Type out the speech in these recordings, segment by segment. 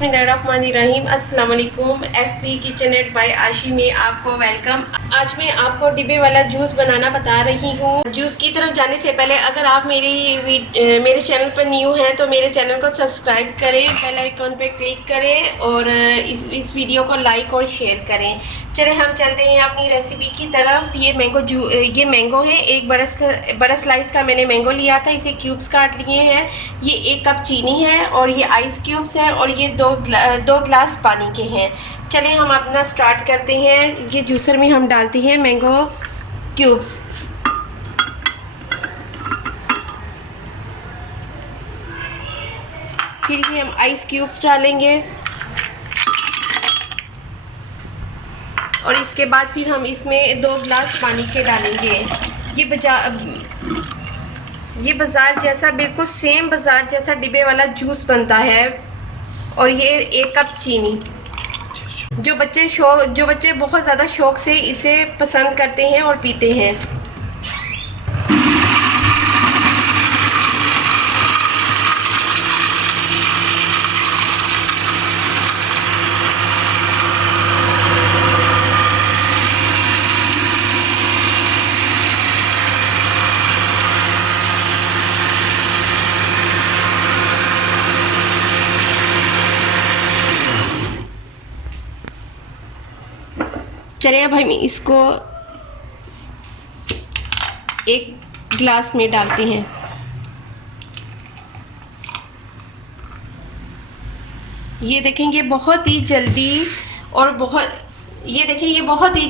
बिस्मिल्लाहिर्रहमानिर्रहीम। अस्सलाम वालेकुम। FB किचन एट बाय आशी में आपको वेलकम। आज मैं आपको डिब्बे वाला जूस बनाना बता रही हूँ। जूस की तरफ जाने से पहले अगर आप मेरे चैनल पर न्यू हैं तो मेरे चैनल को सब्सक्राइब करें, बेल आइकॉन पे क्लिक करें और इस वीडियो को लाइक और शेयर करें। चले हम चलते हैं अपनी रेसिपी की तरफ। ये मैंगो है, एक बड़ा स्लाइस का मैंने मैंगो लिया था, इसे क्यूब्स काट लिए हैं। ये 1 कप चीनी है और ये आइस क्यूब्स है और ये दो ग्लास पानी के हैं। चलें हम अपना स्टार्ट करते हैं। ये जूसर में हम डालते हैं मैंगो क्यूब्स। फिर ये हम आइस क्यूब्स डालेंगे और इसके बाद फिर हम इसमें 2 ग्लास पानी के डालेंगे। ये बाज़ार जैसा, बिल्कुल सेम बाज़ार जैसा डिब्बे वाला जूस बनता है। और ये 1 कप चीनी। जो बच्चे बहुत ज़्यादा शौक़ से इसे पसंद करते हैं और पीते हैं। चलिए अब हम इसको 1 ग्लास में डालते हैं। ये देखें, ये बहुत ही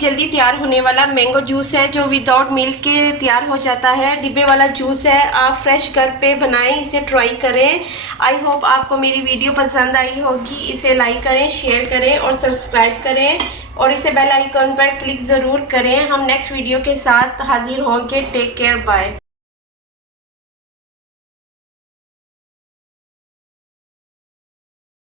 जल्दी तैयार होने वाला मैंगो जूस है जो विदाउट मिल्क के तैयार हो जाता है। डिब्बे वाला जूस है, आप फ्रेश घर पे बनाएं, इसे ट्राई करें। आई होप आपको मेरी वीडियो पसंद आई होगी। इसे लाइक करें, शेयर करें और सब्सक्राइब करें और इसे बेल आइकन पर क्लिक ज़रूर करें। हम नेक्स्ट वीडियो के साथ हाजिर होंगे। Take care, bye.